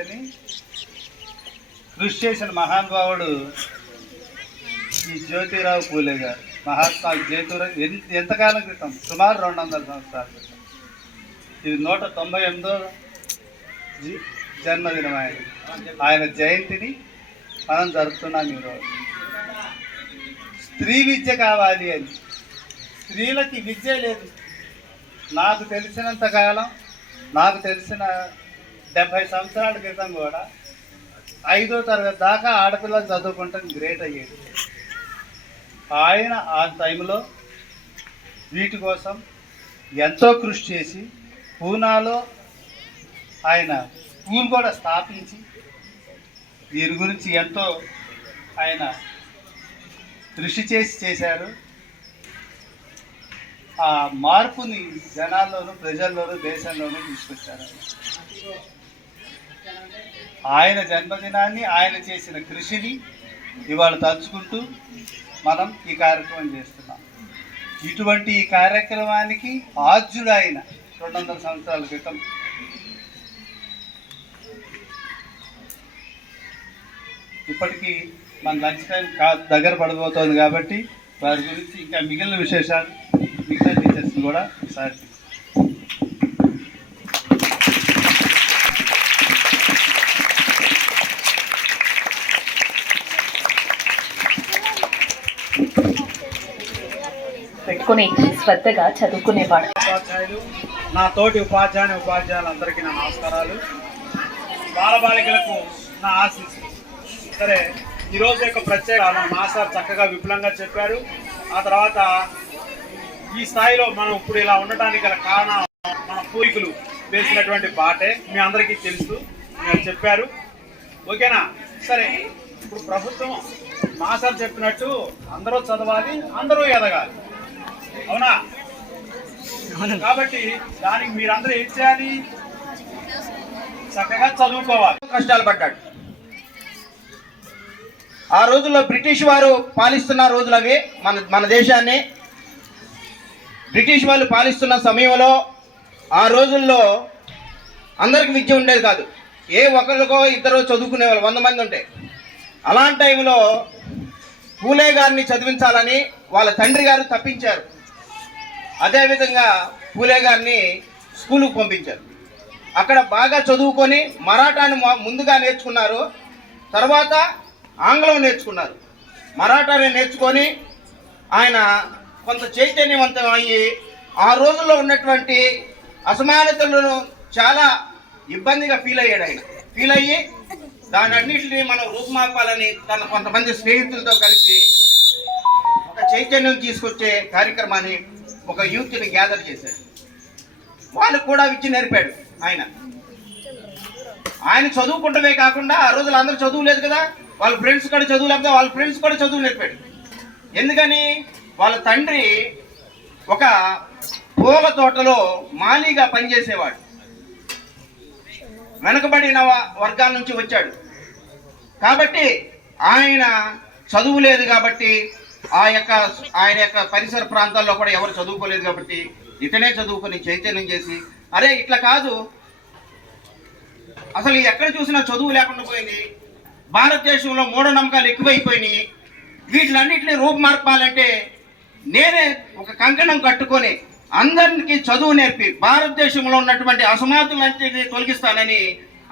కానీ కృషి చేసిన మహానుభావుడు ఈ జ్యోతిరావు పూలే గారు. మహాత్మా జ్యోతిరావు ఎంతకాలం క్రితం, సుమారు 200 సంవత్సరాల క్రితం. ఇది 198వ జన్మదినం ఆయన జయంతిని మనం జరుపుతున్నాం ఈరోజు. స్త్రీ విద్య కావాలి అని, స్త్రీలకి విద్య లేదు. నాకు తెలిసినంత కాలం, నాకు తెలిసిన 70 సంవత్సరాల క్రితం కూడా 5వ తరగతి దాకా ఆడపిల్లలు చదువుకుంటాం గ్రేట్ అయ్యేది. ఆయన ఆ టైంలో వీటి కోసం ఎంతో కృషి చేసి పూనాలో ఆయన స్కూల్ కూడా స్థాపించి దీని గురించి ఎంతో ఆయన కృషి చేశారు. ఆ మార్పుని జనాల్లోనూ, ప్రజల్లోనూ, దేశంలోనూ తీసుకొచ్చారు. ఆయన జన్మదినాన్ని, ఆయన చేసిన కృషిని ఇవాళ తలుచుకుంటూ మనం ఈ కార్యక్రమం చేస్తున్నాం. ఇటువంటి ఈ కార్యక్రమానికి ఆద్యుడు ఆయన 200 సంవత్సరాల క్రితం. ఇప్పటికీ మన లంచ్ టైం దగ్గర పడబోతోంది కాబట్టి వారి గురించి ఇంకా మిగిలిన విశేషాలు మిగతా టీచర్స్ కూడా ఒకసారి పెట్టుకుని శ్రద్ధగా చదువుకునేవాడు. ఉపాధ్యాయులు, నా తోటి ఉపాధ్యాయులందరికీ నా నమస్కారాలు. బాలబాలికలకు నా ఆశీస్సులు. సరే, ఈరోజు యొక్క ప్రత్యేక మాస్టర్ చక్కగా విపులంగా చెప్పారు. ఆ తర్వాత ఈ స్థాయిలో మనం ఇప్పుడు ఇలా ఉండటానికి గల కారణం మన పూర్వీకులు వేసినటువంటి బాటే మీ అందరికీ తెలుసు, మీరు చెప్పారు. ఓకేనా? సరే, ఇప్పుడు ప్రభుత్వం మాస్టర్ చెప్పినట్టు అందరూ చదవాలి, అందరూ ఎదగాలి. అవునా? కాబట్టి దానికి మీరందరూ ఏం చేయాలి? చక్కగా చదువుకోవాలి. కష్టాలు పడ్డాడు. ఆ రోజుల్లో బ్రిటిష్ వారు పాలిస్తున్న రోజులు అవి. మన దేశాన్ని బ్రిటిష్ వాళ్ళు పాలిస్తున్న సమయంలో ఆ రోజుల్లో అందరికి విద్య ఉండేది కాదు. ఏ ఒకరికో ఇద్దరు చదువుకునేవాళ్ళు, 100 మంది ఉంటే. అలాంటి టైంలో పూలే గారిని చదివించాలని వాళ్ళ తండ్రి గారు తప్పించారు. అదేవిధంగా పూలే గారిని స్కూలుకు పంపించారు. అక్కడ బాగా చదువుకొని మరాఠాను ముందుగా నేర్చుకున్నారు. తర్వాత ఆంగ్లం నేర్చుకున్నారు. మరాఠాని నేర్చుకొని ఆయన కొంత చైతన్యవంతం అయ్యి ఆ రోజుల్లో ఉన్నటువంటి అసమానతలను చాలా ఇబ్బందిగా ఫీల్ అయ్యాడు. ఆయన ఫీల్ అయ్యి దాని అన్నింటినీ మనం రూపుమాపాలని తన కొంతమంది స్నేహితులతో కలిసి ఒక చైతన్యం తీసుకొచ్చే కార్యక్రమాన్ని, ఒక యూత్ని గ్యాదర్ చేశాడు. వాళ్ళకు కూడా విద్య నేర్పాడు ఆయన. ఆయన చదువుకుంటమే కాకుండా ఆ రోజులు అందరూ చదువు లేదు కదా, వాళ్ళ ఫ్రెండ్స్ కూడా చదువు లేకపోతే వాళ్ళ ఫ్రెండ్స్ కూడా చదువు నేర్పాడు. ఎందుకని? వాళ్ళ తండ్రి ఒక పూల తోటలో మాలీగా పనిచేసేవాడు. వెనుకబడిన వర్గాల నుంచి వచ్చాడు కాబట్టి ఆయన చదువు లేదు కాబట్టి ఆయన యొక్క పరిసర ప్రాంతాల్లో కూడా ఎవరు చదువుకోలేదు కాబట్టి ఇతనే చదువుకొని చైతన్యం చేసి, అరే ఇట్లా కాదు, అసలు ఎక్కడ చూసినా చదువు లేకుండా పోయింది, భారతదేశంలో మూఢనమ్మకాలు ఎక్కువైపోయినాయి, వీటిలన్నింటినీ రూపుమార్పాలంటే నేనే ఒక కంకణం కట్టుకొని అందరికీ చదువు నేర్పి భారతదేశంలో ఉన్నటువంటి అసమానతలన్నింటినీ తొలగిస్తానని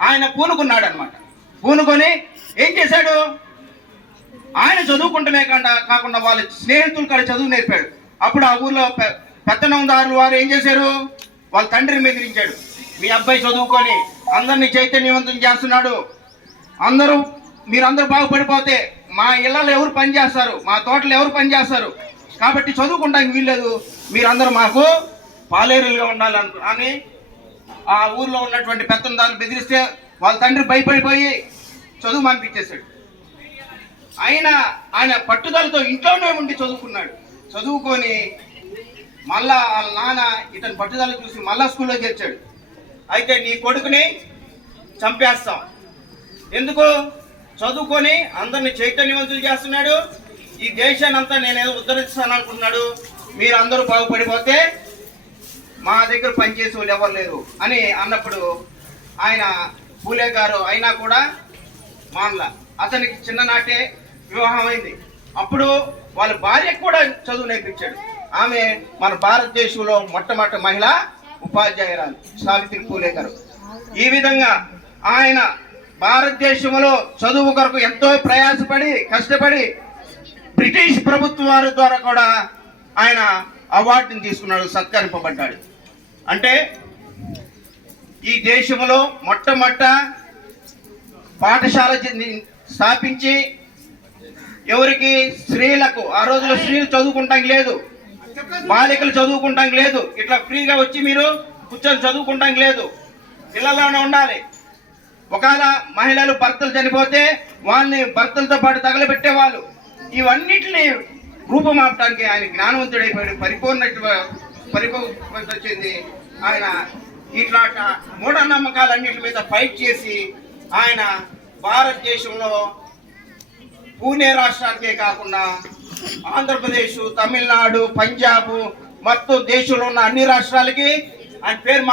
ఆయన పూనుకున్నాడు అనమాట. పూనుకొని ఏం చేశాడు? ఆయన చదువుకుంటమే కాకుండా వాళ్ళ స్నేహితులు కూడా చదువు నేర్పాడు. అప్పుడు ఆ ఊర్లో పెత్తనందారులు వారు ఏం చేశారు? వాళ్ళ తండ్రిని బెదిరించాడు. మీ అబ్బాయి చదువుకొని అందరినీ చైతన్యవంతం చేస్తున్నాడు, మీరందరూ బాగుపడిపోతే మా ఇళ్లలో ఎవరు పని చేస్తారు, మా తోటలు ఎవరు పని చేస్తారు, కాబట్టి చదువుకుంటానికి వీల్లేదు, మీరందరూ మాకు పాలేరులుగా ఉండాలని ఆ ఊర్లో ఉన్నటువంటి పెత్తందారులు బెదిరిస్తే వాళ్ళ తండ్రి భయపడిపోయి చదువు మానిపించేశాడు. ఆయన పట్టుదలతో ఇంట్లోనే ఉండి చదువుకున్నాడు. చదువుకొని మళ్ళా వాళ్ళ నాన్న ఇతని పట్టుదల చూసి మళ్ళా స్కూల్లో చేర్చాడు. అయితే నీ కొడుకుని చంపేస్తాం, ఎందుకు? చదువుకొని అందరిని చైతన్యవంతులు చేస్తున్నాడు, ఈ దేశాన్ని అంతా నేనేదో ఉద్ధరిస్తాను అనుకుంటున్నాడు, మీరు అందరూ బాగుపడిపోతే మా దగ్గర పనిచేసే వాళ్ళు ఎవరు లేరు అని అన్నప్పుడు ఆయన పూలే గారు అయినా కూడా మానల. అతనికి చిన్ననాటే వివాహం అయింది. అప్పుడు వాళ్ళ భార్యకు కూడా చదువు నేర్పించాడు. ఆమె మన భారతదేశంలో మొట్టమొదటి మహిళా ఉపాధ్యాయురాలు సావిత్రి పూలే గారు. ఈ విధంగా ఆయన భారతదేశంలో చదువు కొరకు ఎంతో ప్రయాసపడి కష్టపడి బ్రిటిష్ ప్రభుత్వం వారి ద్వారా కూడా ఆయన అవార్డుని తీసుకున్నాడు, సత్కరింపబడ్డాడు. అంటే ఈ దేశంలో మొట్టమొదట పాఠశాల స్థాపించి ఎవరికి స్త్రీలకు, ఆ రోజుల్లో స్త్రీలు చదువుకుంటాం లేదు, బాలికలు చదువుకుంటాం లేదు, ఇట్లా ఫ్రీగా వచ్చి మీరు కూర్చొని చదువుకుంటాం లేదు, ఇళ్లలోనే ఉండాలి. ఒకవేళ మహిళలు భర్తలు చనిపోతే వాళ్ళని భర్తలతో పాటు తగలబెట్టేవాళ్ళు. ఇవన్నిటిని రూపమాపడానికి ఆయన జ్ఞానవంతుడైపోయాడు, పరిపక్వత చెంది ఆయన ఇట్లా మూఢనమ్మకాలన్నిటి మీద ఫైట్ చేసి ఆయన భారతదేశంలో పూణే రాష్ట్రానికే కాకుండా ఆంధ్రప్రదేశ్, తమిళనాడు, పంజాబ్ మొత్తం దేశంలో ఉన్న అన్ని రాష్ట్రాలకి ఆయన పేరు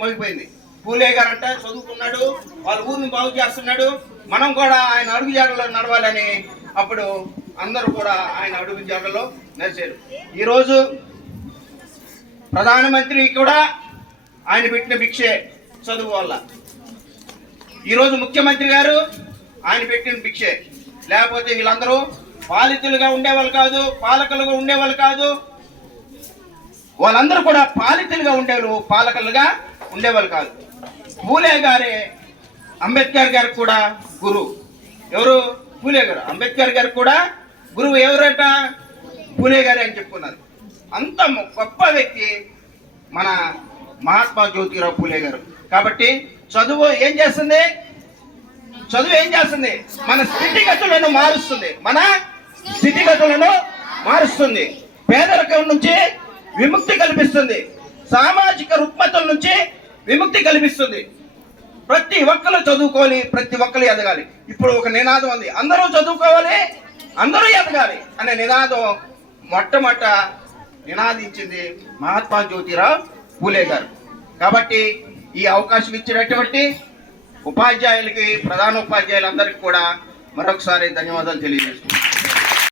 మోగిపోయింది. పూలే గారు అంటే చదువుకున్నాడు, వాళ్ళ ఊరిని బాగు చేస్తున్నాడు, మనం కూడా ఆయన అడుగు జాడలో నడవాలని అప్పుడు అందరూ కూడా ఆయన అడుగు జాడలో నడిచారు. ఈరోజు ప్రధానమంత్రి కూడా ఆయన పెట్టిన భిక్షే చదువు వల్ల. ఈరోజు ముఖ్యమంత్రి గారు ఆయన పెట్టిన భిక్షే. లేకపోతే వీళ్ళందరూ పాలితులుగా ఉండేవాళ్ళు కాదు, పాలకులుగా ఉండేవాళ్ళు కాదు. వాళ్ళందరూ కూడా పాలితులుగా ఉండేవాళ్ళు, పాలకులుగా ఉండేవాళ్ళు కాదు. పూలే గారే అంబేద్కర్ గారికి కూడా గురువు. ఎవరు? పూలే గారు. అంబేద్కర్ గారికి కూడా గురువు ఎవరట? పూలే గారే అని చెప్పుకున్నారు. అంత గొప్ప వ్యక్తి మన మహాత్మా జ్యోతిరావు పూలే గారు. కాబట్టి చదువు ఏం చేస్తుంది? చదువు ఏం చేస్తుంది? మన స్థితిగతులను మారుస్తుంది, మన స్థితిగతులను మారుస్తుంది, పేదరికం నుంచి విముక్తి కల్పిస్తుంది, సామాజిక రుగ్మతల నుంచి విముక్తి కల్పిస్తుంది. ప్రతి ఒక్కరు చదువుకోవాలి, ప్రతి ఒక్కరు ఎదగాలి. ఇప్పుడు ఒక నినాదం ఉంది, అందరూ చదువుకోవాలి, అందరూ ఎదగాలి అనే నినాదం మొట్టమొదట నినాదించింది మహాత్మా జ్యోతిరావు పూలే గారు. కాబట్టి ఈ అవకాశం ఇచ్చినటువంటి ఉపాధ్యాయులకి, ప్రధాన ఉపాధ్యాయులందరికీ కూడా మరొకసారి ధన్యవాదాలు తెలియజేస్తున్నాను.